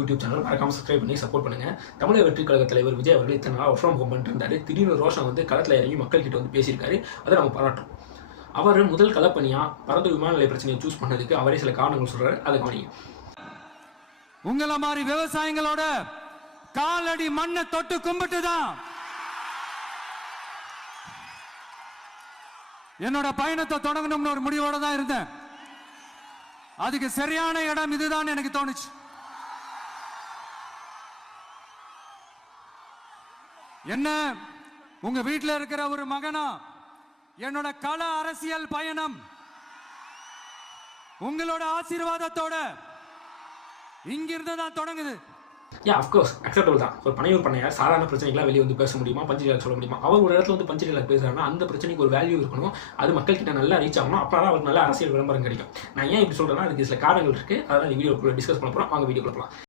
YouTube channel மறக்காம subscribe பண்ணி support பண்ணுங்க. தமிழக வெற்றி கழக தலைவர் விஜய் அவர்கள் இத்தனை நாள் ஒர்க் ஃப்ரம் ஹோம் பண்ணிட்டு இருந்தாரு. திடீர்னு ரோஷன் வந்து களத்தில் இறங்கி மக்கள் கிட்ட வந்து பேசியிருக்காரு. அதை நம்ம பாராட்டுறோம். அவர் முதல் களப்பணியா பரந்து விமான நிலைய பிரச்சனையை சூஸ் பண்ணதுக்கு அவரே சில காரணங்கள் சொல்றாரு. அதை கவனிங்க. உங்கள மாதிரி விவசாயிகளோட காலடி மண்ணை தொட்டு கும்பிட்டுதான் என்னோட பயணத்தை தொடங்கணும்னு ஒரு முடிவோட தான் இருந்தேன். அதுக்கு சரியான இடம் இதுதான் எனக்கு தோணுச்சு. என்ன உங்க வீட்டில் இருக்கிற ஒரு மகனா என்னோட கள அரசியல் பயணம் உங்களோட ஆசீர்வாதத்தோட இங்கிருந்து தான் தொடங்குது. அஃப்கோர்ஸ் அக்செப்டபிள் தான். ஒரு பனையூர் பண்ணையார் சாதாரண பிரச்சனைகளாக வெளியே வந்து பேச முடியுமா, பஞ்சு சொல்ல முடியுமா? அவர் ஒரு இடத்துல வந்து பஞ்சு பேசுறாருன்னா அந்த பிரச்சனைக்கு ஒரு வேல்யூ இருக்கணும். அது மக்கள் கிட்ட நல்லா ரீச் ஆகணும். அப்போ தான் அவருக்கு நல்ல அரசியல் விளம்பரம் கிடைக்கும். நான் ஏன் இப்படி சொல்றேன்னா அதுக்கு சில காரணங்கள் இருக்கு. அதெல்லாம் இந்த வீடியோ டிஸ்கஸ் பண்ண போறோம். வாங்க வீடியோ போகலாம்.